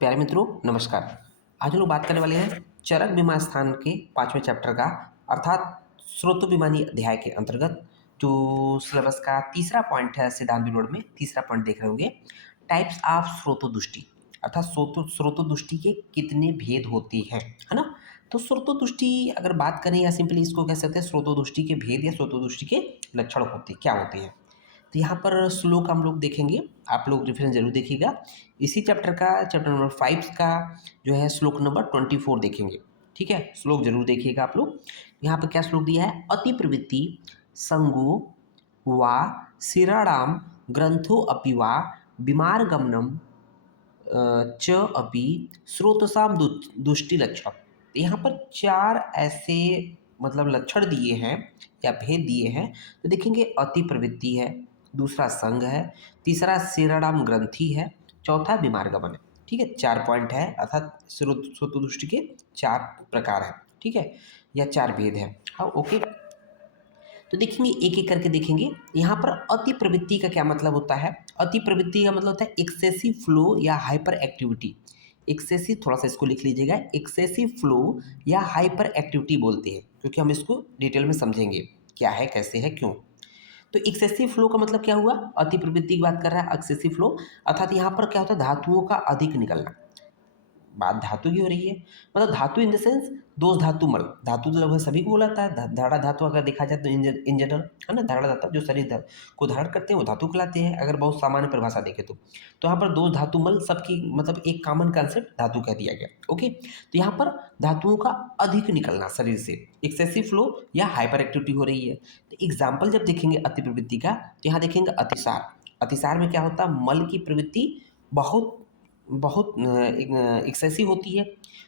प्यारे मित्रों नमस्कार। आज हम लोग बात करने वाले हैं चरक बीमा स्थान के 5वें चैप्टर का अर्थात स्रोतोविमानी अध्याय के अंतर्गत जो सिलेबस का तीसरा पॉइंट है। सिद्धांत विनोद में तीसरा पॉइंट देख रहे होंगे, टाइप्स ऑफ स्रोतोदुष्टि अर्थात स्रोतोदुष्टि के कितने भेद होती है ना। तो स्रोतोदुष्टि अगर बात करें या सिंपली इसको कह सकते हैं स्रोतोदुष्टि के भेद या स्रोतोदुष्टि के लक्षण होते क्या होते हैं। तो यहाँ पर श्लोक हम लोग देखेंगे, आप लोग रेफरेंस जरूर देखिएगा। इसी चैप्टर का चैप्टर नंबर 5 का जो है श्लोक नंबर 24 देखेंगे। ठीक है, श्लोक जरूर देखिएगा आप लोग। यहाँ पर क्या श्लोक दिया है, अति प्रवृत्ति संगो वा शिराणाम ग्रंथो अपि वा बीमार गमनम च अपि स्रोतसाम दुष्टि लक्षण। यहाँ पर चार ऐसे मतलब लक्षण दिए हैं या भेद दिए हैं। तो देखेंगे अति प्रवृत्ति है, दूसरा संग है, तीसरा शिराणाम ग्रंथि है, चौथा बीमार गमन है। ठीक है, चार पॉइंट है अर्थात स्रोतोदुष्टि के चार प्रकार हैं। ठीक है, या चार भेद है। हाँ ओके, तो देखेंगे एक एक करके देखेंगे। यहाँ पर अति प्रवृत्ति का क्या मतलब होता है। अति प्रवृत्ति का मतलब होता है एक्सेसिव फ्लो या हाइपर एक्टिविटी। एक्सेसिव, थोड़ा सा इसको लिख लीजिएगा, एक्सेसिव फ्लो या हाइपर एक्टिविटी बोलते हैं, क्योंकि हम इसको डिटेल में समझेंगे क्या है, कैसे है, क्यों। तो एक्सेसिव फ्लो का मतलब क्या हुआ, अति प्रवृत्ति की बात कर रहा है एक्सेसिव फ्लो, अर्थात यहाँ पर क्या होता है धातुओं का अधिक निकलना। बात धातु की हो रही है, मतलब धातु इन द सेंस दोष धातु मल। धातु तो लगभग सभी को बोलाता है। धारा धातु अगर देखा जाए तो इन जनरल है ना, धारा धातु जो शरीर को धारण करते हैं वो धातु कहलाते हैं, अगर बहुत सामान्य परिभाषा देखें तो। यहाँ पर दोष धातु मल सबकी मतलब एक कॉमन कंसेप्ट धातु कह दिया गया। ओके, तो यहाँ पर धातुओं का अधिक निकलना शरीर से, एक्सेसिव फ्लो या हाइपर एक्टिविटी हो रही है। तो एग्जाम्पल जब देखेंगे अति प्रवृत्ति का, तो यहाँ देखेंगे अतिसार। अतिसार में क्या होता है, मल की प्रवृत्ति बहुत बहुत एक्सेसिव होती है।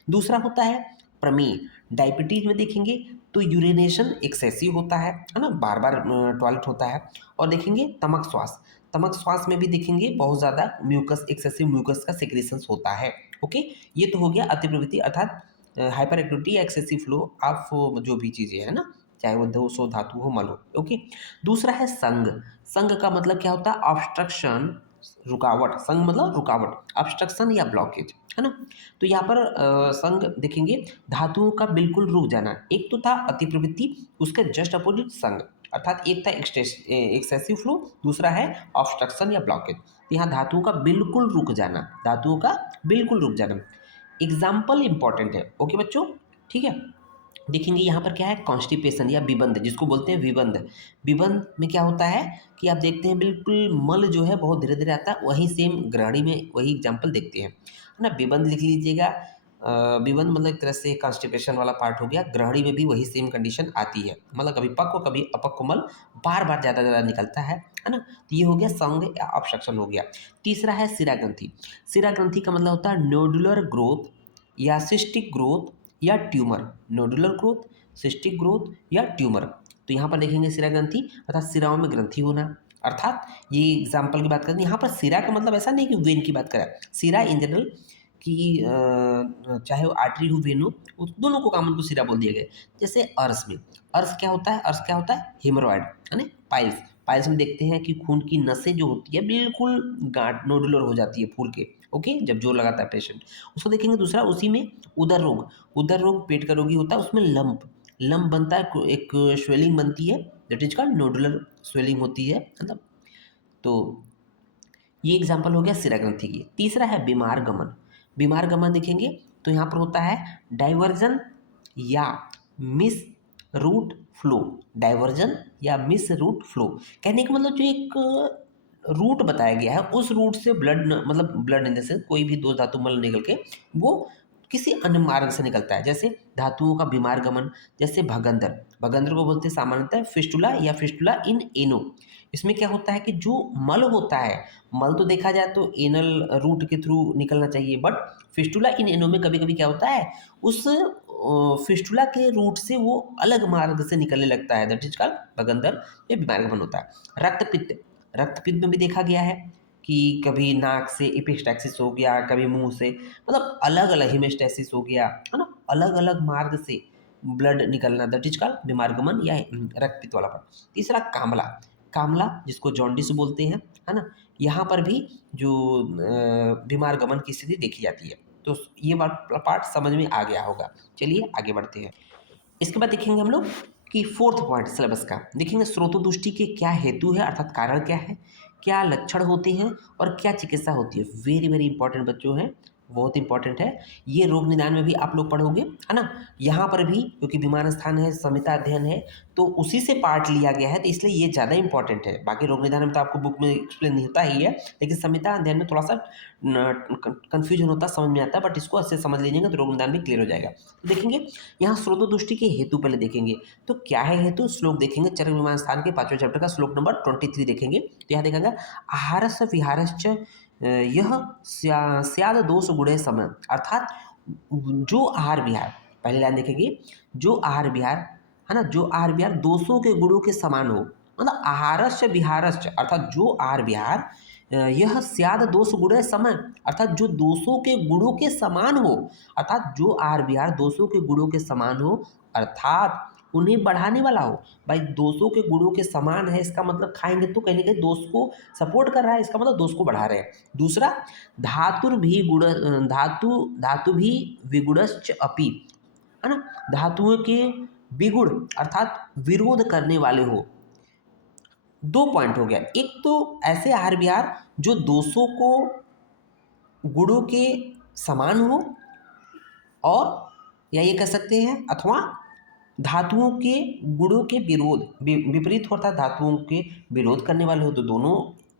दूसरा होता है प्रमेय, डायबिटीज में देखेंगे तो यूरिनेशन एक्सेसिव होता है ना, बार बार टॉयलेट होता है। और देखेंगे तमक श्वास, तमक श्वास में भी देखेंगे बहुत ज़्यादा म्यूकस, एक्सेसिव म्यूकस का सिक्रेशंस होता है। ओके, ये तो हो गया अति प्रवृत्ति अर्थात हाइपर एक्टिविटी या एक्सेसिव फ्लो ऑफ जो भी चीज़ें हैं ना, चाहे वो दोष हो, धातु हो, मल हो। ओके, दूसरा है संग। संग का मतलब क्या होता है, ऑब्स्ट्रक्शन, रुकावट। संग मतलब रुकावट, ऑब्स्ट्रक्शन या ब्लॉकेज, है ना। तो यहाँ पर संग देखेंगे धातुओं का बिल्कुल रुक जाना। एक तो था अति प्रवृत्ति, उसके जस्ट अपोजिट संग, अर्थात एक था एक्सेसिव फ्लो, दूसरा है ऑब्स्ट्रक्शन या ब्लॉकेज। तो यहाँ धातुओं का बिल्कुल रुक जाना, धातुओं का बिल्कुल रुक जाना। एग्जाम्पल इंपॉर्टेंट है। ओके बच्चों, ठीक है। देखेंगे यहाँ पर क्या है, कॉन्स्टिपेशन या विबंध, जिसको बोलते हैं विबंध। विबंध में क्या होता है कि आप देखते हैं बिल्कुल मल जो है बहुत धीरे धीरे आता है, वही सेम ग्रहणी में वही एग्जाम्पल देखते हैं, है ना। विबंध लिख लीजिएगा। विबंध मतलब एक तरह से कॉन्स्टिपेशन वाला पार्ट हो गया। ग्रहणी में भी वही सेम कंडीशन आती है, मतलब कभी पक्व कभी अपक्व मल बार बार ज़्यादा ज़्यादा निकलता है ना। तो ये हो गया संग या ऑब्स्ट्रक्शन हो गया। तीसरा है शिरा ग्रंथि। शिरा ग्रंथि का मतलब होता है नोडुलर ग्रोथ या सिस्टिक ग्रोथ या tumour. Nodular growth, cystic growth या ट्यूमर। तो यहाँ पर देखेंगे शिरा ग्रंथि अर्थात शिराओं में ग्रंथि होना। अर्थात ये एग्जाम्पल की बात करें, यहाँ पर शिरा का मतलब ऐसा नहीं कि वेन की बात करें, शिरा इन जनरल कि चाहे वो आर्टरी हो, वेन हो, उस दोनों को कॉमन को शिरा बोल दिया गया। जैसे अर्श में, अर्श क्या होता है, अर्श क्या होता है हेमोरॉयड, है ना। पाइल्स, पाइल्स में देखते हैं कि खून की नसें जो होती है बिल्कुल गांठ नोडुलर हो जाती है फूल के। ओके, जब जोर लगाता है पेशेंट उसको देखेंगे। दूसरा उसी में उदर रोग, उदर रोग पेट का रोगी होता है, उसमें लंप, लंप बनता है, एक स्वेलिंग बनती है, that is called nodular swelling होती है मतलब। तो ये एग्जाम्पल हो गया शिरा ग्रंथि की। तीसरा है बीमार गमन। बीमार गमन देखेंगे तो यहाँ पर होता है डाइवर्जन या मिस रूट फ्लो। डाइवर्जन या मिस रूट फ्लो कहने का मतलब जो एक रूट बताया गया है उस रूट से ब्लड मतलब ब्लड इन द सेंस कोई भी दो धातु मल निकल के वो किसी अन्य मार्ग से निकलता है। जैसे धातुओं का बीमार गमन, जैसे भगंदर, भगंदर को बोलते हैं सामान्यतः फिस्टुला या फिस्टुला इन एनो। इसमें क्या होता है कि जो मल होता है, मल तो देखा जाए तो एनल रूट के थ्रू निकलना चाहिए, बट फिस्टुला इन एनो में कभी कभी क्या होता है उस फिस्टुला के रूट से वो अलग मार्ग से निकलने लगता है, दैट इज कॉल्ड भगंदर। ये बीमार गमन होता है। रक्तपित्त, रक्तपित्त में भी देखा गया है कि कभी नाक से एपिस्टैक्सिस हो गया, कभी मुंह से, मतलब अलग अलग हिमेस्टैसिस हो गया, है ना, अलग अलग मार्ग से ब्लड निकलना, दैट इज कॉल्ड बीमार गमन या रक्तपित्त वाला पार्ट। तीसरा कामला, कामला जिसको जॉन्डिस बोलते हैं, है ना, यहाँ पर भी जो बीमार गमन की स्थिति देखी जाती है। तो ये पार्ट समझ में आ गया होगा। चलिए आगे बढ़ते हैं। इसके बाद देखेंगे हम लोग कि फोर्थ पॉइंट सिलेबस का देखेंगे स्रोतोदृष्टि के क्या हेतु है अर्थात कारण क्या है, क्या लक्षण होते हैं और क्या चिकित्सा होती है। वेरी वेरी इंपॉर्टेंट बच्चों हैं, बहुत इंपॉर्टेंट है। ये रोग निदान में भी आप लोग पढ़ोगे, है ना। यहाँ पर भी क्योंकि विमान स्थान है, संहिता अध्ययन है, तो उसी से पार्ट लिया गया है, तो इसलिए ये ज़्यादा इंपॉर्टेंट है। बाकी रोग निदान में तो आपको बुक में एक्सप्लेन होता ही है, लेकिन संहिता अध्ययन में थोड़ा सा कन्फ्यूजन होता, समझ में आता है, बट इसको अच्छे से समझ लीजिएगा तो रोग निदान भी क्लियर हो जाएगा। तो देखेंगे यहाँ स्रोतोदृष्टि के हेतु पहले देखेंगे। तो क्या है हेतु, श्लोक देखेंगे चरक विमान स्थान के 5वें चैप्टर का श्लोक नंबर 23 देखेंगे। तो यहाँ देखेंगे आहारस्य विहारश्च यह स्याद दोष गुणे समय, अर्थात जो आहार विहार, पहले लाइन देखेंगे, जो आहार विहार है ना, जो आहार विहार दोषों के गुणों के समान हो, मतलब आहारस्य विहारस्य अर्थात जो आहार विहार यह स्याद दोष गुणे समय, अर्थात जो दोषों के गुणों के समान हो, अर्थात जो आहार विहार दोषों के गुणों के समान हो, अर्थात उन्हें बढ़ाने वाला हो। भाई दोषों के गुणों के समान है, इसका मतलब खाएंगे तो कहीं ना कहीं दोष को सपोर्ट कर रहा है, इसका मतलब दोष को बढ़ा रहे हैं। दूसरा धातुर भी गुण, धातु भी विगुणश्च अपि, है ना, धातुओं के विगुण अर्थात विरोध करने वाले हो। दो पॉइंट हो गया, एक तो ऐसे आहार विहार जो दोषों को गुणों के समान हो, और या ये कह सकते हैं अथवा धातुओं के गुणों के विरोध विपरीत होता, धातुओं के विरोध करने वाले हो, तो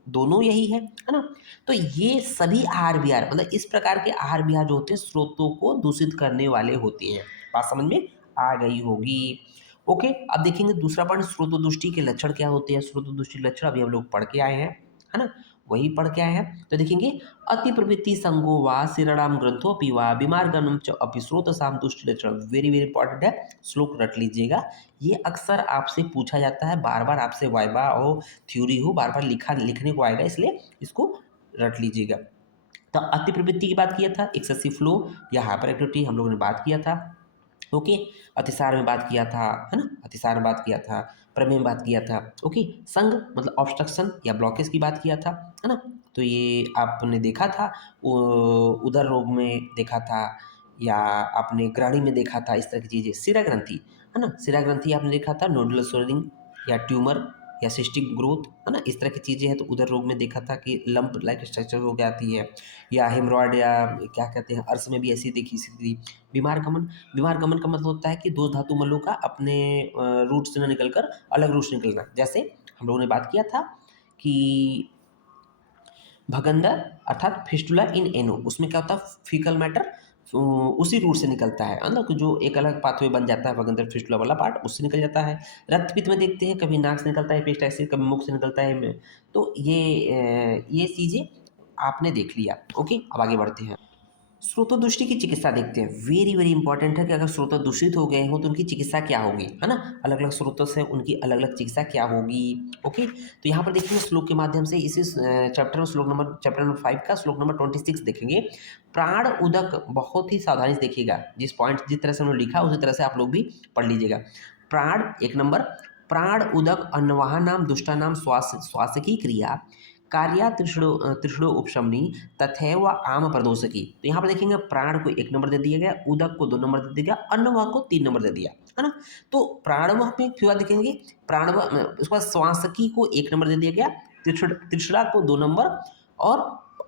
दोनों यही है ना। तो ये सभी आहार विहार मतलब इस प्रकार के आहार विहार जो होते हैं स्रोतों को दूषित करने वाले होते हैं। बात समझ में आ गई होगी। ओके, अब देखेंगे दूसरा पॉइंट स्रोतोदृष्टि के लक्षण क्या होते हैं। स्रोतोदृष्टि लक्षण अभी हम लोग पढ़ के आए हैं, है ना, वही पढ़ के आए हैं। तो देखेंगे अति प्रवृत्ति संगो वा शिराणाम ग्रंथो पीवा बीमार गणम च अपि स्रोत साम तुष्टि लक्षण। वेरी वेरी इंपॉर्टेंट है, श्लोक रट लीजिएगा। ये अक्सर आपसे पूछा जाता है, बार बार आपसे वाइवा हो थ्योरी हो बार बार लिखने को आएगा, इसलिए इसको रट लीजिएगा। तो अति प्रवृत्ति की बात किया था, एक्सेसिव फ्लो या हाइपर एक्टिविटी हम लोगों ने बात किया था। ओके, अतिसार में बात किया था, है ना, अतिसार में बात किया था, प्रमेय में बात किया था। ओके, संग मतलब ऑब्स्ट्रक्शन या ब्लॉकेज की बात किया था, है ना। तो ये आपने देखा था, उदर रोग में देखा था, या आपने ग्रहणी में देखा था, इस तरह की चीज़ें। शिरा ग्रंथि, है ना, शिरा ग्रंथि आपने देखा था, नोडुलर स्वेलिंग या ट्यूमर या सिस्टिक ग्रोथ, है ना, इस तरह की चीज़ें हैं। तो उदर रोग में देखा था कि लंप लाइक स्ट्रक्चर हो जाती है, या हेमरॉयड या क्या कहते हैं अर्श में भी ऐसी देखी स्थिति। बीमार गमन, बीमार गमन का मतलब होता है कि दो धातु मलों का अपने रूट से न निकलकर अलग रूट से निकलना। जैसे हम लोगों ने बात किया था कि भगंदर अर्थात फिस्टुला इन एनो, उसमें क्या होता है फीकल मैटर उसी रूट से निकलता है, मतलब जो एक अलग पाथवे बन जाता है भगंदर फिस्टुला वाला पार्ट उससे निकल जाता है। रक्त पित्त में देखते हैं कभी नाक से निकलता है पेस्टाइसिस, कभी मुख से निकलता है। तो ये चीज़ें आपने देख लिया। ओके, अब आगे बढ़ते हैं। स्रोतोदृष्टि की चिकित्सा देखते हैं। वेरी वेरी इंपॉर्टेंट है कि अगर स्रोत दूषित हो गए हो तो उनकी चिकित्सा क्या होगी, है ना, अलग अलग स्रोतों से उनकी अलग अलग चिकित्सा क्या होगी। ओके, तो यहाँ पर देखिए श्लोक के माध्यम से इसी चैप्टर में चैप्टर नंबर 5 का श्लोक नंबर 26 देखेंगे। प्राण उदक, बहुत ही सावधानी से देखिएगा, जिस तरह से उन्होंने लिखा उसी तरह से आप लोग भी पढ़ लीजिएगा। प्राण एक नंबर, प्राण उदक अन्नवाहा नाम दुष्टा नाम श्वास की क्रिया कार्या त्रिषणो उपशमनी तथैव आम प्रदोषकी। तो यहाँ पर देखेंगे प्राण को 1 नंबर दे दिया गया, उदक को 2 नंबर दे दिया गया, अन्नवाह को 3 नंबर दे दिया, है ना। तो प्राणवाह में फिर देखेंगे प्राणवाह, उसके बाद श्वासकी को 1 नंबर दे दिया गया, त्रिषणा को 2 नंबर और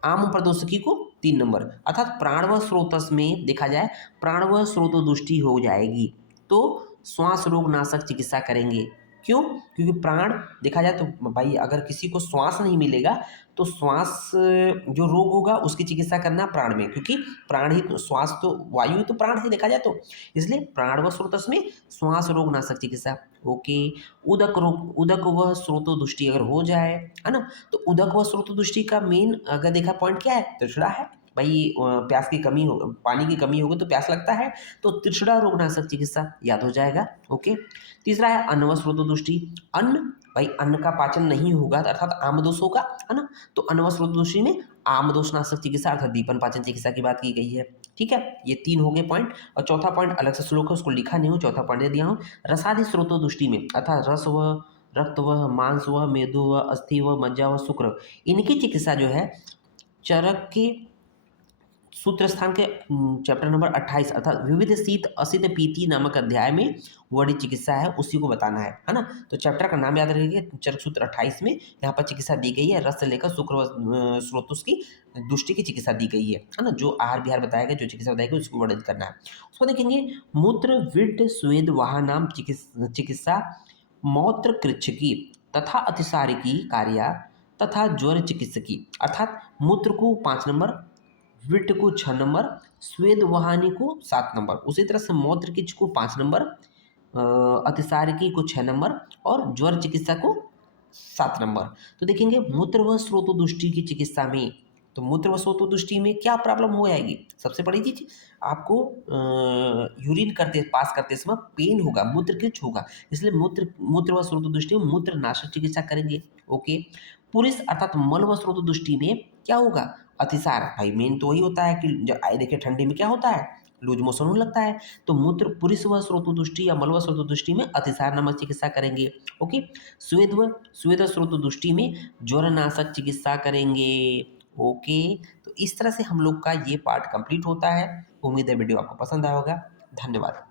आम प्रदोषकी को 3 नंबर। अर्थात प्राणवाह स्रोतस में देखा जाए प्राणवाह स्रोतोदृष्टि हो जाएगी तो श्वास रोग नाशक चिकित्सा करेंगे। क्यों? क्योंकि प्राण देखा जाए तो भाई अगर किसी को श्वास नहीं मिलेगा तो श्वास जो रोग होगा उसकी चिकित्सा करना प्राण में, क्योंकि प्राण ही तो, श्वास तो वायु ही तो प्राण है देखा जाए तो, इसलिए प्राण व स्रोतस में श्वास रोग नाशक चिकित्सा। ओके, उदक रोग, उदक व स्रोतोदृष्टि अगर हो जाए, है ना, तो उदक व स्रोतोदृष्टि का मेन अगर देखा पॉइंट क्या है, तृष्णा है। भाई प्यास की कमी हो, पानी की कमी होगी तो प्यास लगता है, तो तृष्णा रोगनाशक चिकित्सा याद हो जाएगा। ओके, तीसरा है अन्न व स्रोतोदृष्टि। अन्न, भाई अन्न का पाचन नहीं होगा अर्थात आमदोष होगा, है ना, तो अन्न व स्रोतोदृष्टि में आमदोष नाशक चिकित्सा अर्थात दीपन पाचन चिकित्सा की बात की गई है। ठीक है, ये 3 हो गए पॉइंट। और चौथा पॉइंट अलग से श्लोक है उसको लिखा नहीं हूँ, चौथा पॉइंट दे दिया हूँ। रसादि स्रोतोदृष्टि में अर्थात रस व रक्त व मांस व मेदु व अस्थि व मज्जा व शुक्र, इनकी चिकित्सा जो है चरक के सूत्र स्थान के चैप्टर नंबर 28 अर्थात विविध शीत असित पीति नामक अध्याय में वर्णित चिकित्सा है, उसी को बताना है ना। तो चैप्टर का नाम याद रखिए, चरक सूत्र 28 में यहाँ पर चिकित्सा दी गई है, रस से लेकर शुक्र व स्रोतुष की दुष्टि की चिकित्सा दी गई है ना। जो आहार विहार बताया गया, जो चिकित्सा बताई गई, उसको वर्णित करना है। उसको देखेंगे मूत्र विट स्वेद वाह नाम चिकित्सा मौत्र कृच्छकी तथा अतिसारिकी कार्या तथा ज्वर चिकित्सकी, अर्थात मूत्र को 5 नंबर, विट को 6 नंबर, स्वेद वहानी को 7 नंबर, उसी तरह से मौत्र की को 5 नंबर, अतिसारिकी को 6 नंबर और ज्वर चिकित्सा को 7 नंबर। तो देखेंगे मूत्र व स्रोतोदुष्टि की चिकित्सा में, तो मूत्र व स्रोतोदुष्टि में क्या प्रॉब्लम हो जाएगी? सबसे बड़ी चीज आपको यूरिन करते पास करते समय पेन होगा, मूत्र किच होगा, इसलिए मूत्र मूत्र व स्रोतोदुष्टि में मूत्र नाशक चिकित्सा करेंगे। ओके, पुरुष अर्थात मल व स्रोतोदुष्टि में क्या होगा? अतिसार, भाई मेन तो वही होता है कि जब आए देखिए ठंडी में क्या होता है, लूज मोशन होने लगता है, तो मूत्र पुरुष व स्रोतोदुष्टि या मल व स्रोतोदुष्टि में अतिसार नामक चिकित्सा करेंगे। ओके, स्वेद स्रोतोदुष्टि में ज्वरनाशक चिकित्सा करेंगे। ओके, तो इस तरह से हम लोग का ये पार्ट कंप्लीट होता है। उम्मीद है वीडियो आपको पसंद आया होगा। धन्यवाद।